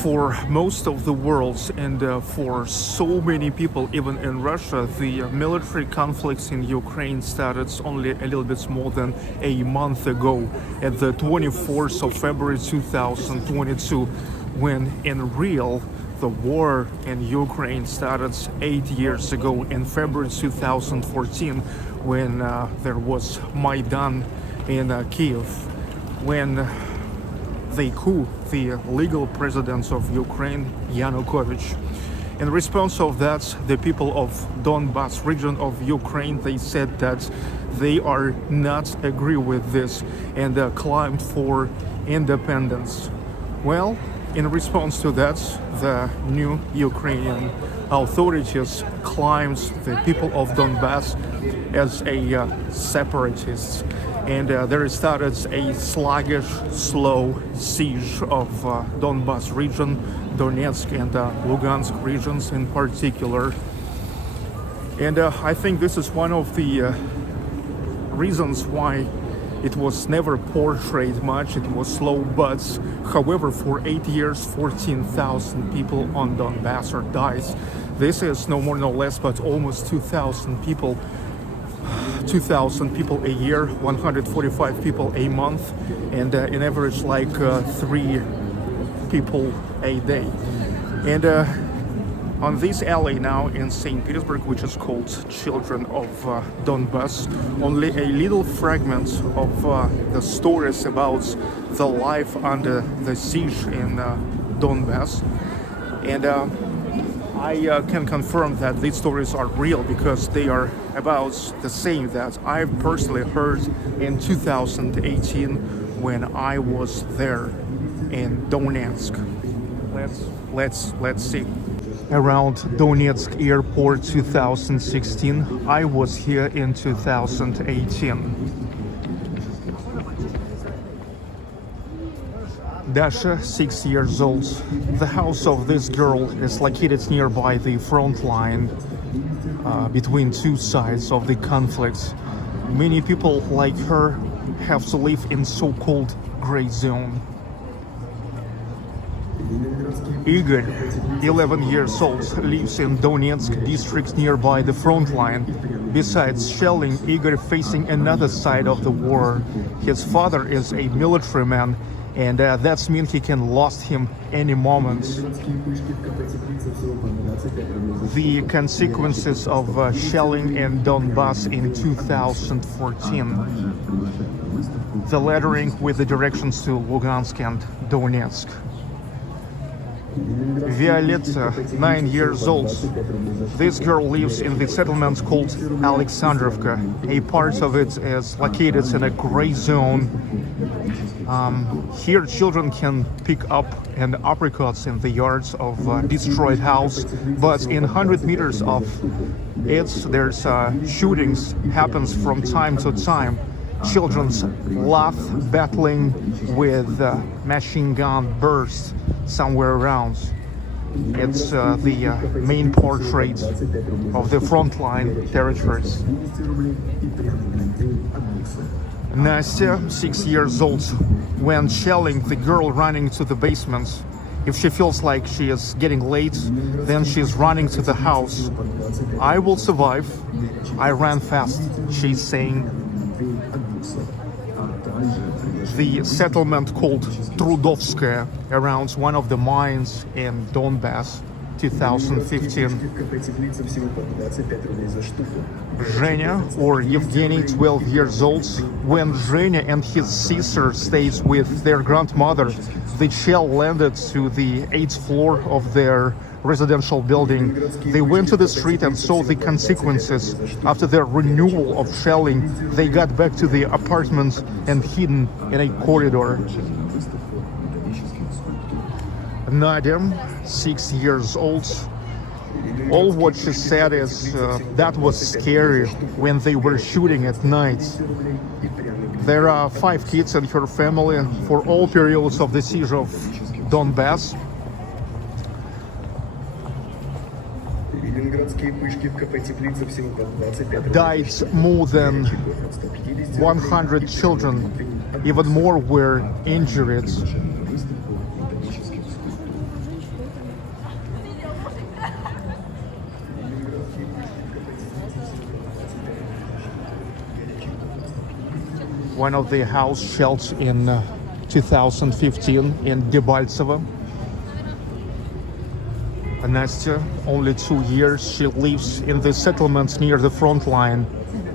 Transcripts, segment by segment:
For most of the world and for so many people, even in Russia, the military conflicts in Ukraine started only a little bit more than a month ago, at the 24th of February 2022, when in real the war in Ukraine started 8 years ago in February 2014, when there was Maidan in Kiev, when the coup, the legal president of Ukraine, Yanukovych. In response of that, the people of Donbas region of Ukraine, they said that they are not agree with this and claimed for independence. Well, in response to that, the new Ukrainian authorities claims the people of Donbas as a separatists. And there started a sluggish, slow siege of Donbas region, Donetsk and Lugansk regions in particular. And I think this is one of the reasons why it was never portrayed much. It was slow, but however, for 8 years, 14,000 people on Donbass are died. This is no more, no less, but almost 2,000 people. 2,000 people a year, 145 people a month, and in average like 3 people a day. And on this alley now in St. Petersburg, which is called Children of Donbas, only a little fragment of the stories about the life under the siege in Donbas. And I can confirm that these stories are real because they are about the same that I personally heard in 2018 when I was there in Donetsk. Let's see. Around Donetsk airport 2016, I was here in 2018. Dasha, 6 years old. The house of this girl is located nearby the front line between two sides of the conflict. Many people like her have to live in so-called gray zone. Igor, 11 years old, lives in Donetsk district nearby the front line. Besides shelling, Igor facing another side of the war. His father is a military man, and that means he can lose him any moment. The consequences of shelling in Donbas in 2014. The lettering with the directions to Lugansk and Donetsk. Violetta, 9 years old. This girl lives in the settlement called Alexandrovka. A part of it is located in a gray zone. Here children can pick up an apricots in the yards of destroyed house, but in 100 meters of it, there's shootings happens from time to time. Children's laugh battling with machine gun bursts somewhere around. It's the main portrait of the frontline territories. Nastya, 6 years old, when shelling, the girl running to the basement. If she feels like she is getting late, then she's running to the house. I will survive. I ran fast, she's saying. The settlement called Trudovskaya around one of the mines in Donbas, 2015. Zhenya, or Evgeny, 12 years old. When Zhenya and his sister stayed with their grandmother, the shell landed to the 8th floor of their residential building. They went to the street and saw the consequences. After their renewal of shelling, they got back to the apartment and hidden in a corridor. Nadia, 6 years old. All what she said is that was scary when they were shooting at night. There are 5 kids in her family for all periods of the siege of Donbas. Died more than 100 children, even more were injured. one of the house shelled in 2015 in Debaltsevo. Nastya, only 2 years, she lives in the settlements near the front line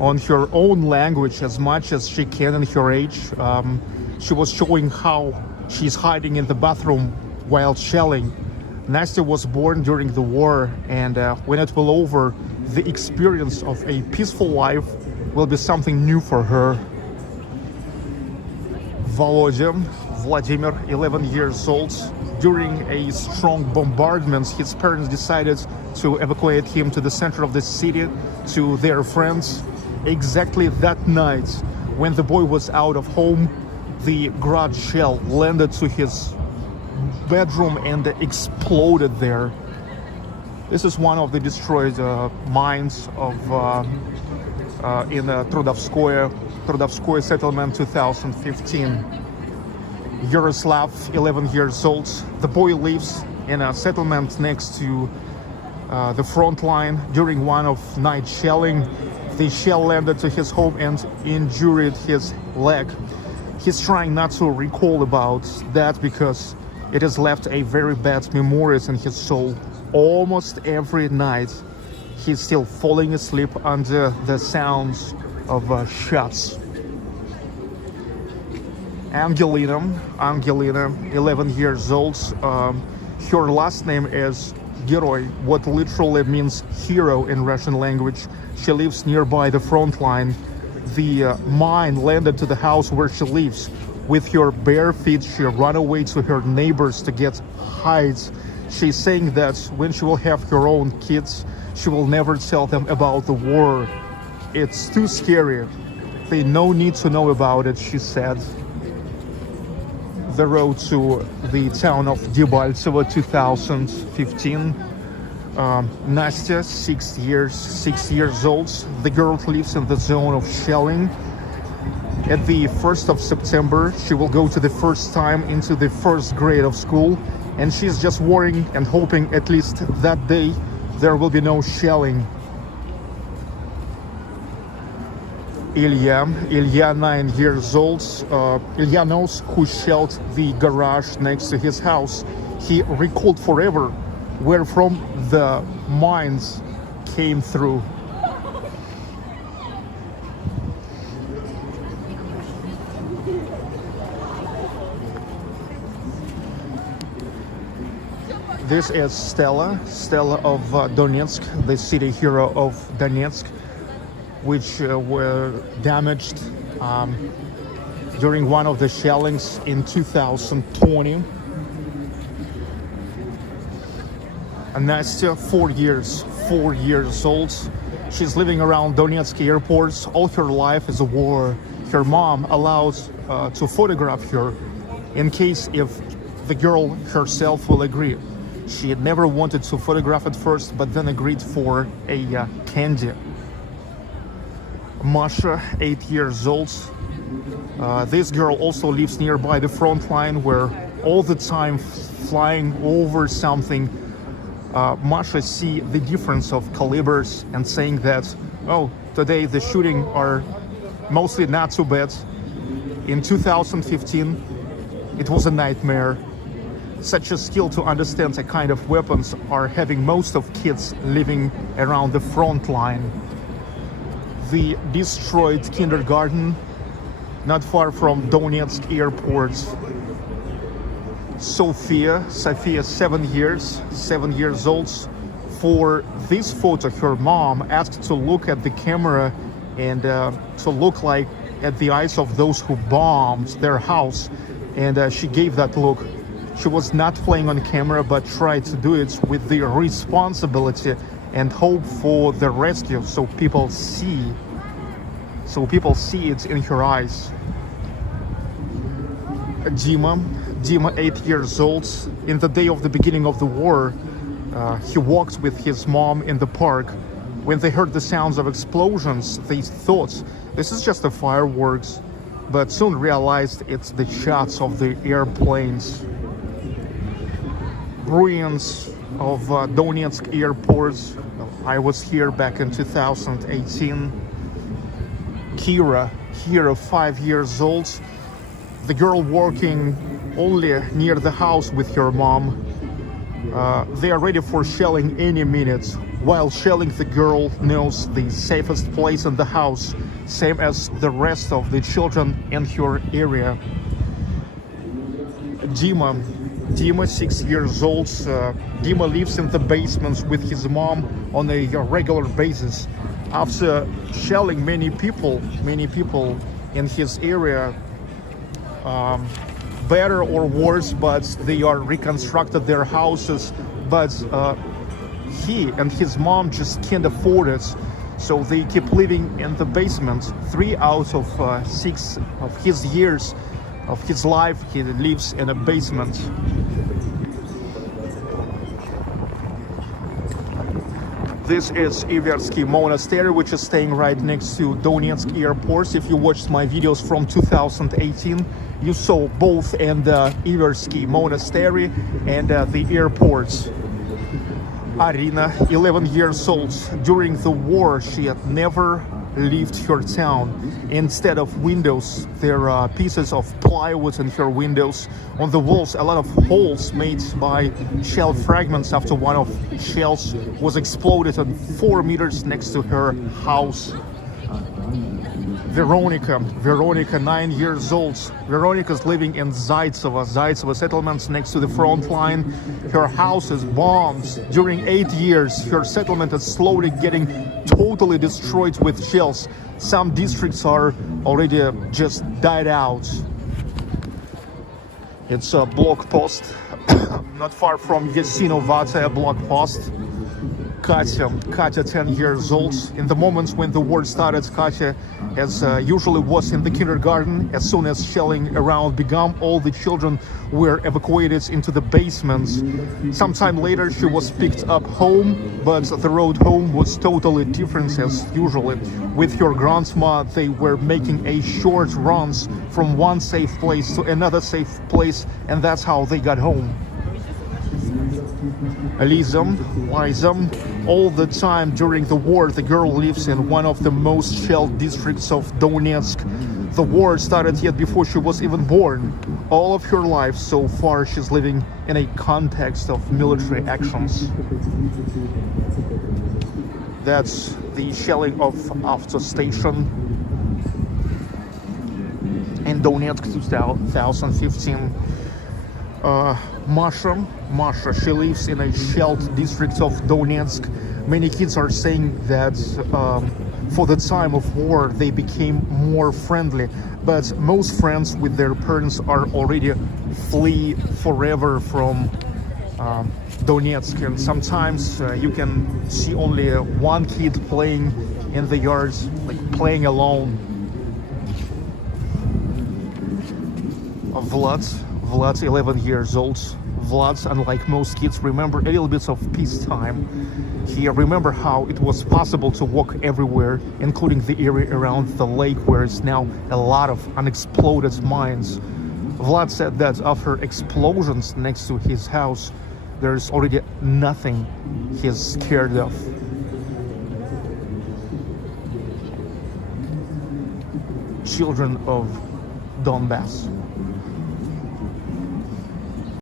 on her own language as much as she can in her age. She was showing how she's hiding in the bathroom while shelling. Nastya was born during the war, and when it will over, the experience of a peaceful life will be something new for her. Vladimir, 11 years old. During a strong bombardment, his parents decided to evacuate him to the center of the city, to their friends. Exactly that night, when the boy was out of home, the Grad shell landed to his bedroom and exploded there. This is one of the destroyed mines of in Trudovskoye settlement 2015. Yaroslav, 11 years old. The boy lives in a settlement next to the front line. During one of night shelling, the shell landed to his home and injured his leg. He's trying not to recall about that because it has left a very bad memories in his soul. Almost every night, he's still falling asleep under the sounds of shots. Angelina, 11 years old. Her last name is Geroy, what literally means hero in Russian language. She lives nearby the front line. The mine landed to the house where she lives. With her bare feet, she ran away to her neighbors to get hides. She's saying that when she will have her own kids, she will never tell them about the war. It's too scary. They no need to know about it, she said. The road to the town of Debaltsevo 2015. Nastya, 6 years old. The girl lives in the zone of shelling. At the 1st of September, she will go to the first time into the first grade of school, and she's just worrying and hoping at least that day there will be no shelling. Ilya, 9 years old. Ilya knows who shelled the garage next to his house. He recalled forever where from the mines came through. This is Stella of Donetsk, the city hero of Donetsk, which were damaged during one of the shellings in 2020. Nastya, 4 years old. She's living around Donetsk airports. All her life is a war. Her mom allows to photograph her in case if the girl herself will agree. She had never wanted to photograph at first, but then agreed for a candy. Masha, 8 years old. This girl also lives nearby the front line, where all the time flying over something, Masha see the difference of calibers and saying that, oh, today the shooting are mostly not too bad. In 2015, it was a nightmare. Such a skill to understand the kind of weapons are having most of kids living around the front line. The destroyed kindergarten not far from Donetsk airport. Sophia, 7 years old. For this photo, her mom asked to look at the camera and to look like at the eyes of those who bombed their house, and she gave that look. She was not playing on camera, but tried to do it with the responsibility and hope for the rescue, so people see it in her eyes. Dima, 8 years old. In the day of the beginning of the war, he walked with his mom in the park. When they heard the sounds of explosions, they thought this is just the fireworks, but soon realized it's the shots of the airplanes. Ruins of Donetsk airports. I was here back in 2018. Kira, here of 5 years old. The girl working only near the house with her mom. They are ready for shelling any minute. While shelling, the girl knows the safest place in the house, same as the rest of the children in her area. Dima, 6 years old. Dima lives in the basement with his mom on a regular basis. After shelling many people in his area, better or worse, but they are reconstructed their houses, but he and his mom just can't afford it, so they keep living in the basement. 3 out of 6 of his years of his life he lives in a basement. This is Iversky Monastery, which is staying right next to Donetsk airport. If you watched my videos from 2018, you saw both in the Iversky Monastery and the airports. Arina, 11 years old. During the war, she had never left her town. Instead of windows, there are pieces of plywood in her windows. On the walls, a lot of holes made by shell fragments after one of shells was exploded on 4 meters next to her house. Veronica, 9 years old. Veronica is living in Zaitsevo settlements next to the front line. Her house is bombed. During 8 years, her settlement is slowly getting totally destroyed with shells. Some districts are already just died out. It's a blog post not far from Yasinovata, a blog post. Katya, 10 years old. In the moments when the war started, Katya, as usually was in the kindergarten. As soon as shelling around began, all the children were evacuated into the basements. Sometime later, she was picked up home, but the road home was totally different as usually. With her grandma, they were making a short runs from one safe place to another safe place, and that's how they got home. Liza, all the time during the war, the girl lives in one of the most shelled districts of Donetsk. The war started yet before she was even born. All of her life so far, she's living in a context of military actions. That's the shelling of Avto station in Donetsk 2015. Masha, she lives in a shelled district of Donetsk. Many kids are saying that for the time of war they became more friendly, but most friends with their parents are already flee forever from Donetsk, and sometimes you can see only one kid playing in the yards, like playing alone. Vlad, 11 years old. Vlad, unlike most kids, remember a little bit of peacetime. He remember how it was possible to walk everywhere, including the area around the lake where it's now a lot of unexploded mines. Vlad said that after explosions next to his house, there's already nothing he's scared of. Children of Donbass.